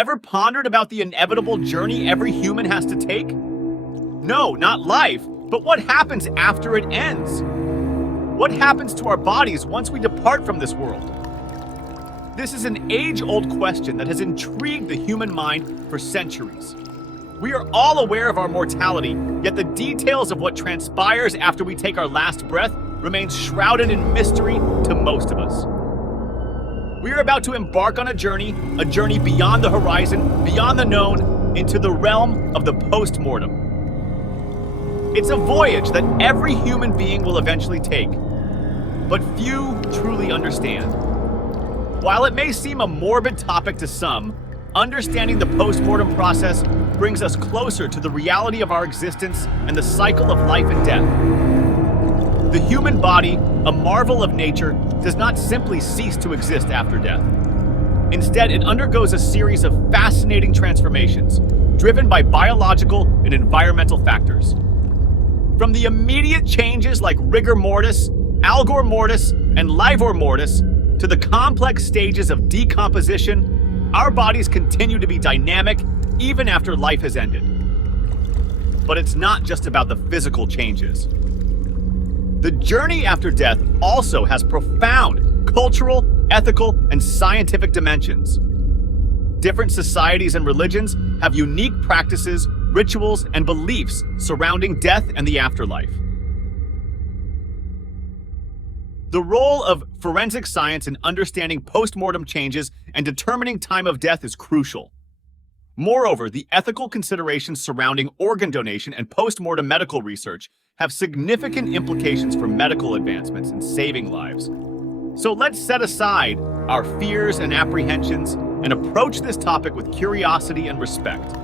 Ever pondered about the inevitable journey every human has to take? No, not life, but what happens after it ends? What happens to our bodies once we depart from this world? This is an age-old question that has intrigued the human mind for centuries. We are all aware of our mortality, yet the details of what transpires after we take our last breath remains shrouded in mystery to most of us. We are about to embark on a journey beyond the horizon, beyond the known, into the realm of the post-mortem. It's a voyage that every human being will eventually take, but few truly understand. While it may seem a morbid topic to some, understanding the post-mortem process brings us closer to the reality of our existence and the cycle of life and death. The human body, a marvel of nature, does not simply cease to exist after death. Instead, it undergoes a series of fascinating transformations, driven by biological and environmental factors. From the immediate changes like rigor mortis, algor mortis, and livor mortis, to the complex stages of decomposition, our bodies continue to be dynamic even after life has ended. But it's not just about the physical changes. The journey after death also has profound cultural, ethical, and scientific dimensions. Different societies and religions have unique practices, rituals, and beliefs surrounding death and the afterlife. The role of forensic science in understanding post-mortem changes and determining time of death is crucial. Moreover, the ethical considerations surrounding organ donation and post-mortem medical research have significant implications for medical advancements and saving lives. So let's set aside our fears and apprehensions and approach this topic with curiosity and respect.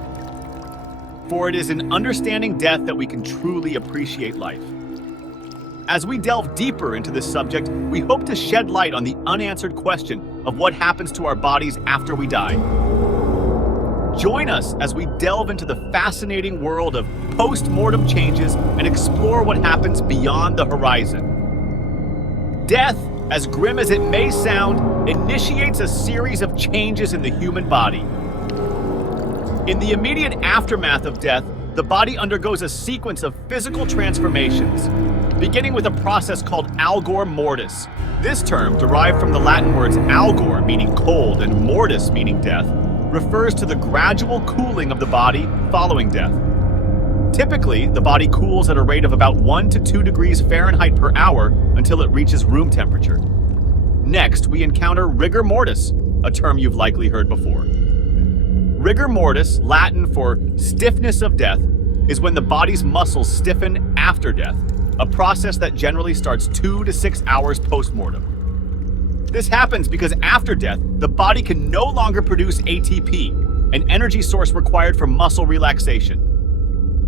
For it is in understanding death that we can truly appreciate life. As we delve deeper into this subject, we hope to shed light on the unanswered question of what happens to our bodies after we die. Join us as we delve into the fascinating world of post-mortem changes and explore what happens beyond the horizon. Death, as grim as it may sound, initiates a series of changes in the human body. In the immediate aftermath of death, the body undergoes a sequence of physical transformations, beginning with a process called algor mortis. This term, derived from the Latin words algor, meaning cold, and mortis, meaning death, refers to the gradual cooling of the body following death. Typically, the body cools at a rate of about 1 to 2 degrees Fahrenheit per hour until it reaches room temperature. Next, we encounter rigor mortis, a term you've likely heard before. Rigor mortis, Latin for stiffness of death, is when the body's muscles stiffen after death, a process that generally starts 2 to 6 hours post-mortem. This happens because after death, the body can no longer produce ATP, an energy source required for muscle relaxation.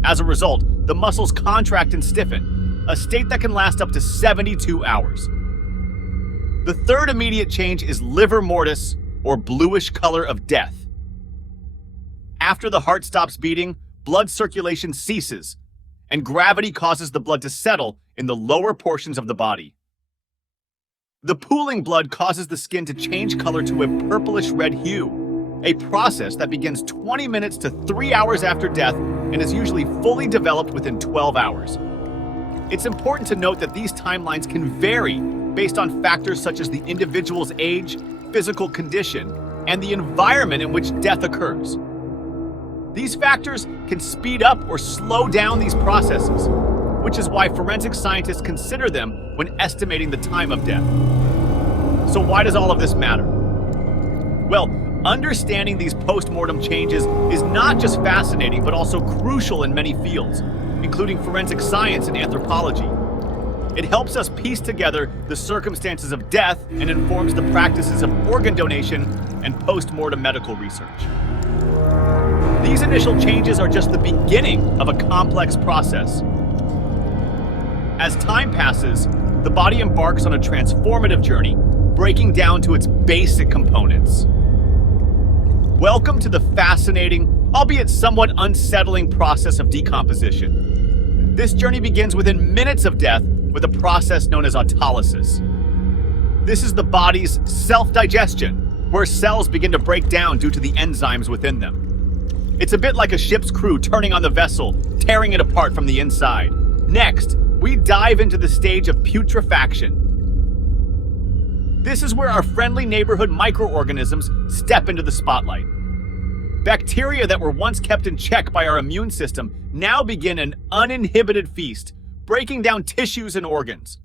As a result, the muscles contract and stiffen, a state that can last up to 72 hours. The third immediate change is livor mortis, or bluish color of death. After the heart stops beating, blood circulation ceases, and gravity causes the blood to settle in the lower portions of the body. The pooling blood causes the skin to change color to a purplish-red hue, a process that begins 20 minutes to 3 hours after death and is usually fully developed within 12 hours. It's important to note that these timelines can vary based on factors such as the individual's age, physical condition, and the environment in which death occurs. These factors can speed up or slow down these processes, which is why forensic scientists consider them when estimating the time of death. So why does all of this matter? Well, understanding these post-mortem changes is not just fascinating, but also crucial in many fields, including forensic science and anthropology. It helps us piece together the circumstances of death and informs the practices of organ donation and post-mortem medical research. These initial changes are just the beginning of a complex process. As time passes, the body embarks on a transformative journey, breaking down to its basic components. Welcome to the fascinating, albeit somewhat unsettling process of decomposition. This journey begins within minutes of death with a process known as autolysis. This is the body's self-digestion, where cells begin to break down due to the enzymes within them. It's a bit like a ship's crew turning on the vessel, tearing it apart from the inside. Next, we dive into the stage of putrefaction. This is where our friendly neighborhood microorganisms step into the spotlight. Bacteria that were once kept in check by our immune system now begin an uninhibited feast, breaking down tissues and organs.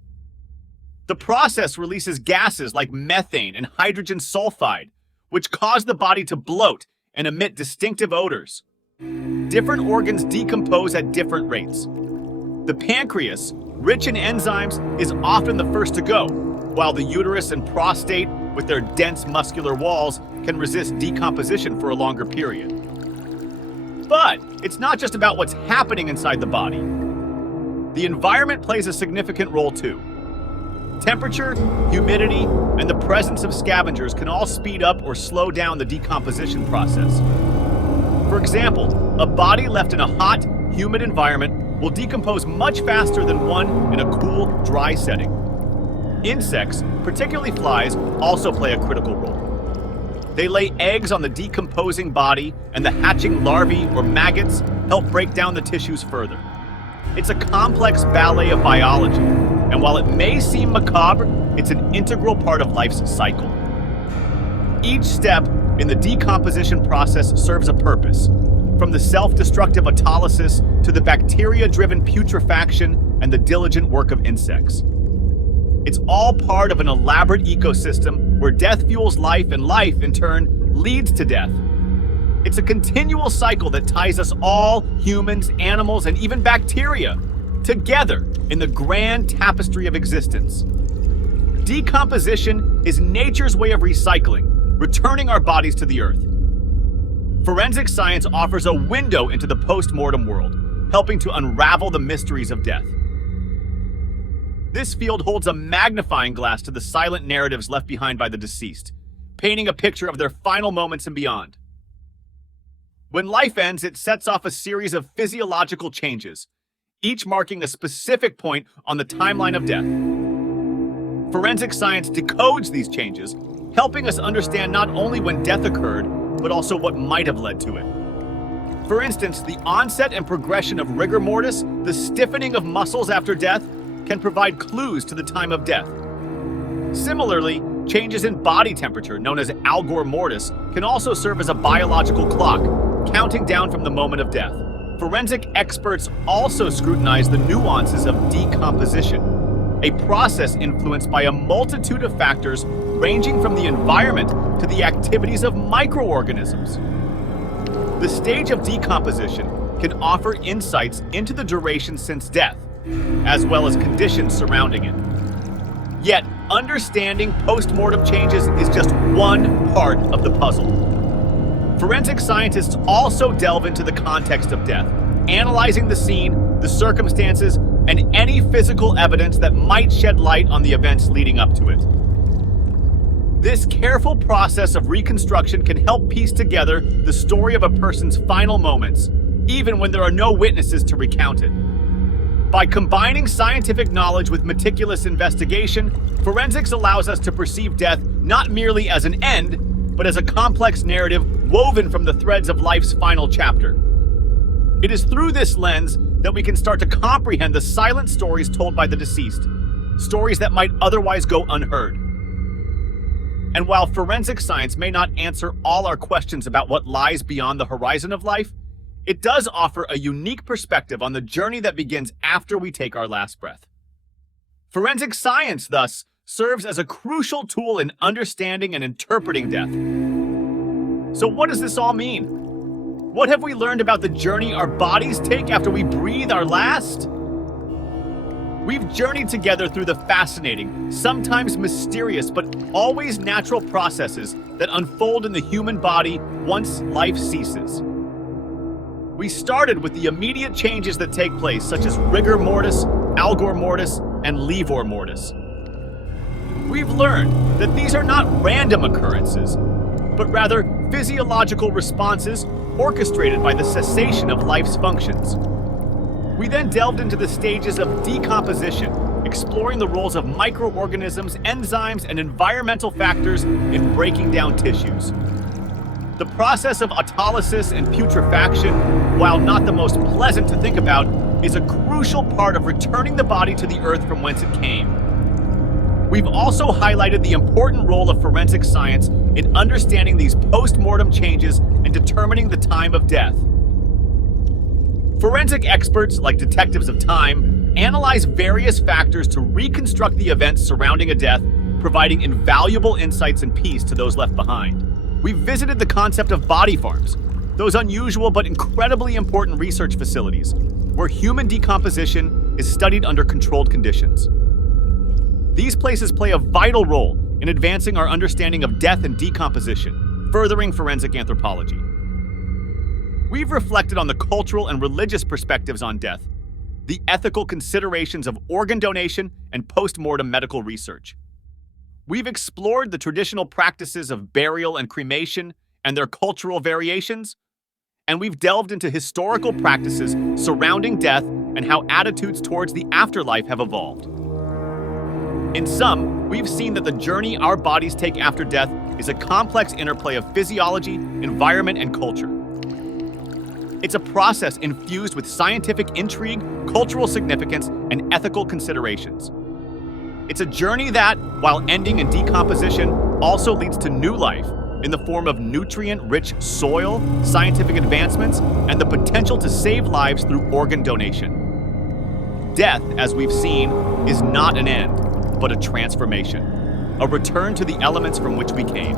The process releases gases like methane and hydrogen sulfide, which cause the body to bloat and emit distinctive odors. Different organs decompose at different rates. The pancreas, rich in enzymes, is often the first to go, while the uterus and prostate, with their dense muscular walls, can resist decomposition for a longer period. But it's not just about what's happening inside the body. The environment plays a significant role too. Temperature, humidity, and the presence of scavengers can all speed up or slow down the decomposition process. For example, a body left in a hot, humid environment will decompose much faster than one in a cool, dry setting. Insects, particularly flies, also play a critical role. They lay eggs on the decomposing body, and the hatching larvae or maggots help break down the tissues further. It's a complex ballet of biology, and while it may seem macabre, it's an integral part of life's cycle. Each step in the decomposition process serves a purpose, from the self-destructive autolysis to the bacteria-driven putrefaction and the diligent work of insects. It's all part of an elaborate ecosystem where death fuels life and life, in turn, leads to death. It's a continual cycle that ties us all, humans, animals, and even bacteria, together in the grand tapestry of existence. Decomposition is nature's way of recycling, returning our bodies to the earth. Forensic science offers a window into the post-mortem world, helping to unravel the mysteries of death. This field holds a magnifying glass to the silent narratives left behind by the deceased, painting a picture of their final moments and beyond. When life ends, it sets off a series of physiological changes, each marking a specific point on the timeline of death. Forensic science decodes these changes, helping us understand not only when death occurred, but also what might have led to it. For instance, the onset and progression of rigor mortis, the stiffening of muscles after death, can provide clues to the time of death. Similarly, changes in body temperature, known as algor mortis, can also serve as a biological clock, counting down from the moment of death. Forensic experts also scrutinize the nuances of decomposition, a process influenced by a multitude of factors ranging from the environment to the activities of microorganisms. The stage of decomposition can offer insights into the duration since death, as well as conditions surrounding it. Yet, understanding post-mortem changes is just one part of the puzzle. Forensic scientists also delve into the context of death, analyzing the scene, the circumstances, and any physical evidence that might shed light on the events leading up to it. This careful process of reconstruction can help piece together the story of a person's final moments, even when there are no witnesses to recount it. By combining scientific knowledge with meticulous investigation, forensics allows us to perceive death not merely as an end, but as a complex narrative woven from the threads of life's final chapter. It is through this lens that we can start to comprehend the silent stories told by the deceased, stories that might otherwise go unheard. And while forensic science may not answer all our questions about what lies beyond the horizon of life, it does offer a unique perspective on the journey that begins after we take our last breath. Forensic science, thus, serves as a crucial tool in understanding and interpreting death. So what does this all mean? What have we learned about the journey our bodies take after we breathe our last? We've journeyed together through the fascinating, sometimes mysterious, but always natural processes that unfold in the human body once life ceases. We started with the immediate changes that take place, such as rigor mortis, algor mortis, and leavor mortis. We've learned that these are not random occurrences, but rather physiological responses orchestrated by the cessation of life's functions. We then delved into the stages of decomposition, exploring the roles of microorganisms, enzymes, and environmental factors in breaking down tissues. The process of autolysis and putrefaction, while not the most pleasant to think about, is a crucial part of returning the body to the earth from whence it came. We've also highlighted the important role of forensic science in understanding these post-mortem changes and determining the time of death. Forensic experts, like detectives of time, analyze various factors to reconstruct the events surrounding a death, providing invaluable insights and peace to those left behind. We've visited the concept of body farms, those unusual but incredibly important research facilities, where human decomposition is studied under controlled conditions. These places play a vital role in advancing our understanding of death and decomposition, furthering forensic anthropology. We've reflected on the cultural and religious perspectives on death, the ethical considerations of organ donation and post-mortem medical research. We've explored the traditional practices of burial and cremation and their cultural variations, and we've delved into historical practices surrounding death and how attitudes towards the afterlife have evolved. In sum, we've seen that the journey our bodies take after death is a complex interplay of physiology, environment, and culture. It's a process infused with scientific intrigue, cultural significance, and ethical considerations. It's a journey that, while ending in decomposition, also leads to new life in the form of nutrient-rich soil, scientific advancements, and the potential to save lives through organ donation. Death, as we've seen, is not an end, but a transformation, a return to the elements from which we came.